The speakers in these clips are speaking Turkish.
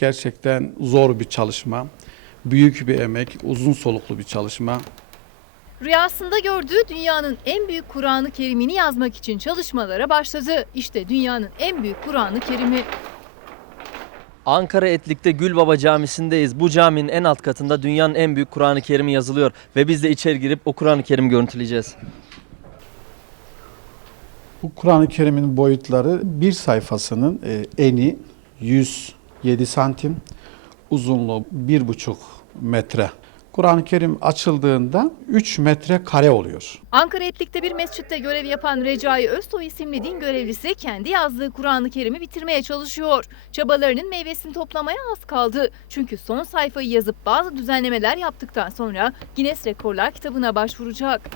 Gerçekten zor bir çalışma, büyük bir emek, uzun soluklu bir çalışma. Rüyasında gördüğü dünyanın en büyük Kur'an-ı Kerim'ini yazmak için çalışmalara başladı. İşte dünyanın en büyük Kur'an-ı Kerim'i. Ankara Etlik'te Gülbaba Camisi'ndeyiz. Bu caminin en alt katında dünyanın en büyük Kur'an-ı Kerim'i yazılıyor. Ve biz de içeri girip o Kur'an-ı Kerim'i görüntüleyeceğiz. Bu Kur'an-ı Kerim'in boyutları bir sayfasının e, eni 100 7 santim, uzunluğu 1,5 metre. Kur'an-ı Kerim açıldığında 3 metre kare oluyor. Ankara Etlik'te bir mescitte görev yapan Recai Öztoy isimli din görevlisi kendi yazdığı Kur'an-ı Kerim'i bitirmeye çalışıyor. Çabalarının meyvesini toplamaya az kaldı. Çünkü son sayfayı yazıp bazı düzenlemeler yaptıktan sonra Guinness Rekorlar kitabına başvuracak.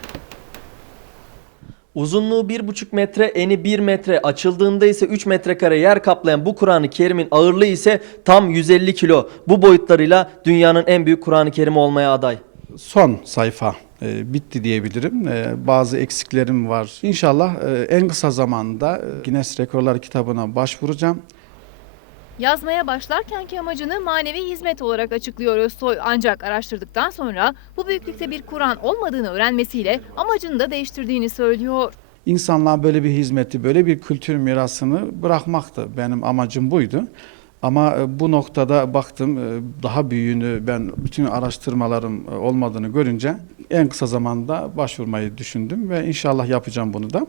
Uzunluğu 1,5 metre, eni 1 metre, açıldığında ise 3 metrekare yer kaplayan bu Kur'an-ı Kerim'in ağırlığı ise tam 150 kilo. Bu boyutlarıyla dünyanın en büyük Kur'an-ı Kerim'i olmaya aday. Son sayfa e, bitti diyebilirim. E, bazı eksiklerim var. İnşallah e, en kısa zamanda e, Guinness Rekorlar kitabına başvuracağım. Yazmaya başlarkenki amacını manevi hizmet olarak açıklıyor Özsoy. Ancak araştırdıktan sonra bu büyüklükte bir Kur'an olmadığını öğrenmesiyle amacını da değiştirdiğini söylüyor. İnsanlığa böyle bir hizmeti, böyle bir kültür mirasını bırakmaktı. Benim amacım buydu. Ama e, bu noktada baktım e, daha büyüğünü ben bütün araştırmalarım e, olmadığını görünce en kısa zamanda başvurmayı düşündüm ve inşallah yapacağım bunu da.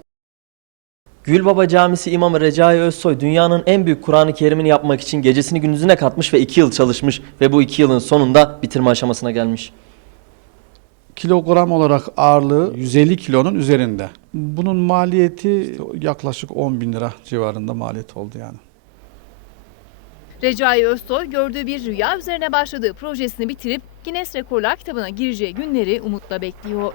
Gülbaba Camisi İmamı Recai Özsoy dünyanın en büyük Kur'an-ı Kerim'ini yapmak için gecesini gündüzüne katmış ve 2 yıl çalışmış ve bu 2 yılın sonunda bitirme aşamasına gelmiş. Kilogram olarak ağırlığı 150 kilonun üzerinde. Bunun maliyeti yaklaşık 10 bin lira civarında maliyet oldu yani. Recai Özsoy gördüğü bir rüya üzerine başladığı projesini bitirip Guinness Rekorlar kitabına gireceği günleri umutla bekliyor.